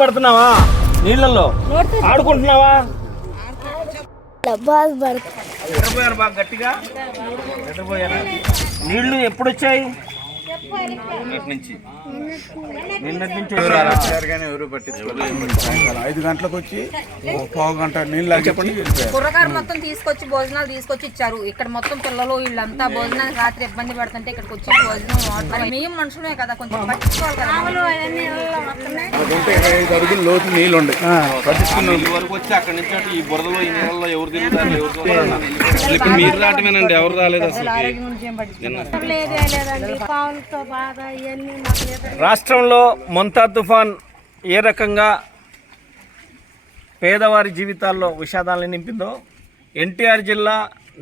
పడుతున్నావా నీళ్ళల్లో ఆడుకుంటున్నావా? డబ్బాలు పడతాయి నిద్రపోయారు బాగా గట్టిగా? నిద్రపోయారా నీళ్ళు ఎప్పుడు వచ్చాయి నిన్నటి నుంచి. నిన్నటి నుంచి వచ్చారా? వచ్చారు? కానీ ఎవరు పట్టించుకోలేదు. సాయంకాలం ఐదు గంటలకు వచ్చి పావు గంట నీళ్ళు చెప్పండి. కుర్రగారు మొత్తం తీసుకొచ్చి భోజనాలు తీసుకొచ్చి ఇచ్చారు. ఇక్కడ మొత్తం పిల్లలు వీళ్ళంతా భోజనానికి రాత్రి ఇబ్బంది పడుతుంటే ఇక్కడికి వచ్చి భోజనం మేము మనుషులే కదా కొంచెం పట్టించుకోవాలి కదా. ఇరవై ఐదు అడుగులు లోతు నీళ్ళు ఉండే పట్టించుకున్నాం ఇల్లు వరకు వచ్చి అక్కడి నుంచి అటు ఈ బురదలో ఈ నీళ్ళలో ఎవరు తిరుగుతారు ఎవరు చూస్తారు? అసలు ఇప్పుడు మీరు రావటమేనండి ఎవరు రాలేదు అసలు. రాష్ట్రంలో మొంతా తుఫాన్ ఏ రకంగా పేదవారి జీవితాల్లో విషాదాలను నింపిందో ఎన్టీఆర్ జిల్లా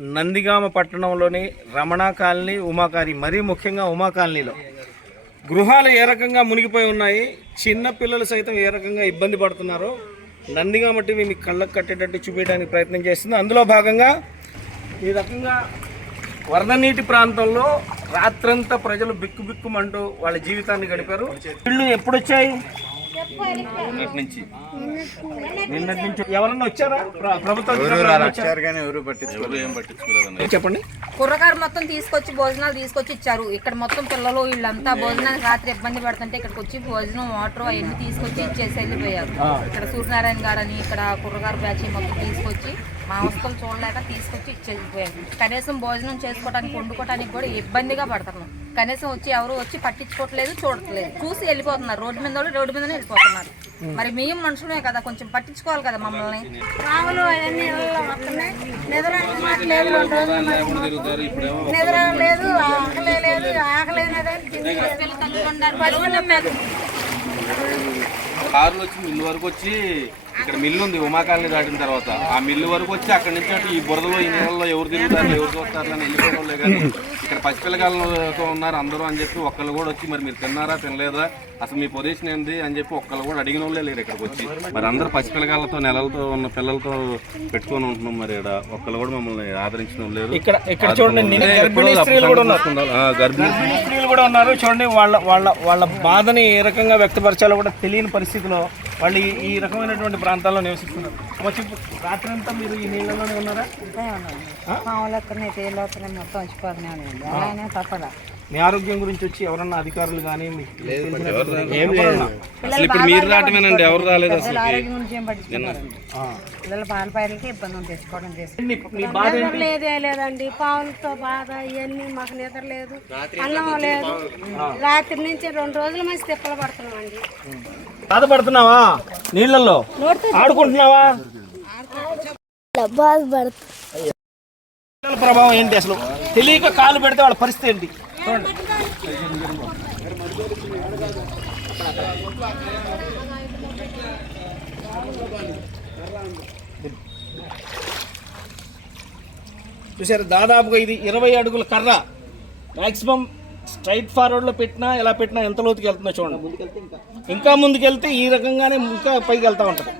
నందిగామ పట్టణంలోని రమణ కాలనీ ఉమాకారి మరీ ముఖ్యంగా ఉమా కాలనీలో గృహాలు ఏ రకంగా మునిగిపోయి ఉన్నాయి చిన్న పిల్లలు సైతం ఏ రకంగా ఇబ్బంది పడుతున్నారో నందిగా మట్టి మేము కళ్ళకు కట్టేటట్టు చూపించడానికి ప్రయత్నం చేస్తుంది. అందులో భాగంగా ఈ రకంగా వరద నీటి ప్రాంతంలో రాత్రంతా ప్రజలు బిక్కు బిక్కుమంటూ వాళ్ళ జీవితాన్ని గడిపారు. ఇళ్ళు ఎప్పుడొచ్చాయి? నిన్నటి నుంచి. నిన్నటి నుంచి ఎవరన్నా వచ్చారా? ప్రభుత్వ చెప్పండి? కుర్రగారు మొత్తం తీసుకొచ్చి భోజనాలు తీసుకొచ్చి ఇచ్చారు. ఇక్కడ మొత్తం పిల్లలు వీళ్ళంతా భోజనానికి రాత్రి ఇబ్బంది పడుతుంటే ఇక్కడికి వచ్చి భోజనం వాటర్ అవన్నీ తీసుకొచ్చి ఇచ్చేసి వెళ్ళిపోయారు. ఇక్కడ సూర్యనారాయణ గారు అని ఇక్కడ కుర్రగారు బ్యాచ్ మొత్తం తీసుకొచ్చి మా అవస్థలు చూడలేక తీసుకొచ్చి ఇచ్చేసిపోయారు. కనీసం భోజనం చేసుకోవడానికి వండుకోవడానికి కూడా ఇబ్బందిగా పడుతున్నాం కనీసం వచ్చి ఎవరు వచ్చి పట్టించుకోవట్లేదు చూడట్లేదు. చూసి వెళ్ళిపోతున్నారు. రోడ్డు మీద వాళ్ళు రోడ్డు మీదనే వెళ్ళిపోతున్నారు. మరి మేము మనుషులే కదా కొంచెం పట్టించుకోవాలి కదా మమ్మల్ని. పావులు అవన్నీ వస్తున్నాయి? నిద్ర నిద్ర లేదు ఆకలే లేదు ఆకలి కార్లు వచ్చి మిల్లు వరకు వచ్చి ఇక్కడ మిల్లు ఉంది ఉమాకాలని దాటిన తర్వాత. ఆ మిల్లు వరకు వచ్చి అక్కడి నుంచి అటు ఈ బురదలో ఈ నీళ్ళలో ఎవరు తిరుగుతారు ఎవరు చూస్తారు అని వెళ్ళిపోవడం కానీ ఇక్కడ పసిపిల్లగాళ్ళతో ఉన్నారు అందరూ అని చెప్పి ఒక్కళ్ళు కూడా వచ్చి మరి మీరు తిన్నారా తినలేదా? అసలు మీ పొజిషన్ ఏంది? అని చెప్పి ఒక్కళ్ళు కూడా అడిగిన వాళ్ళే లేరు ఇక్కడికి వచ్చి. మరి అందరూ పసిపిల్లగాళ్ళతో నెలలతో ఉన్న పిల్లలతో పెట్టుకొని ఉంటున్నాం మరి ఇక్కడ. ఒక్కళ్ళు కూడా మమ్మల్ని ఆదరించిన లేరు. ఇక్కడ ఇక్కడ చూడండి నిన్న గర్భిణీ స్త్రీలు కూడా ఉన్నారు. గర్భిణీ స్త్రీలు కూడా ఉన్నారు. చూడండి వాళ్ళ వాళ్ళ వాళ్ళ బాధని ఏ రకంగా వ్యక్తపరచాలో కూడా తెలియని పరిస్థితిలో వాళ్ళు ఈ- రకమైనటువంటి ప్రాంతాల్లో నివసిస్తున్నారు. వచ్చి రాత్రి అంతా మీరు ఈ నీళ్ళలోనే ఉన్నారా? తేళ్ళు వస్తున్నాయి మొత్తం వచ్చిపోతున్నాయి అండి ఆయన తప్పద? మీ ఆరోగ్యం గురించి వచ్చి ఎవరన్నా అధికారులు కానీ ఇప్పుడు మీరు రావటమేనండి ఎవరు రాలేదు అసలు ఆరోగ్యం గురించి ఏం పట్టించుకోరండి పిల్లల పాల పైర్లకి ఇబ్బంది తెచ్చుకోవడం చేసి మీ మీ బాధ నిద్ర ఏంటి? లేదే లేదండి. పావులతో బాధ ఇవన్నీ మాకు నిద్ర లేదు. అన్నం లేదు. రాత్రి నుంచి రెండు రోజుల మంచి తిప్పలు పడుతున్నామండి. బాధపడుతున్నావా? నీళ్ళల్లో? ఆడుకుంటున్నావా? పిల్లల ప్రభావం ఏంటి అసలు? తెలియక కాలు పెడితే వాళ్ళ పరిస్థితి ఏంటి? చూడండి చూసారు దాదాపుగా ఇది ఇరవై అడుగుల కర్ర. మాక్సిమం స్ట్రైట్ ఫార్వర్డ్లో పెట్టినా ఎలా పెట్టినా ఎంత లోతుకి వెళ్తుందో చూడండి. ఇంకా ముందుకెళ్తే ఈ రకంగానే ఇంకా పైకి వెళ్తూ ఉంటుంది.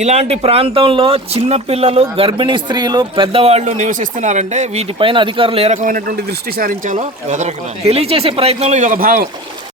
ఇలాంటి ప్రాంతంలో చిన్న పిల్లలు గర్భిణీ స్త్రీలు పెద్దవాళ్ళు నివసిస్తున్నారంటే వీటిపైన అధికారులు ఏ రకమైనటువంటి దృష్టి సారించాలో తెలియచేసే ప్రయత్నంలో ఇది ఒక భాగం.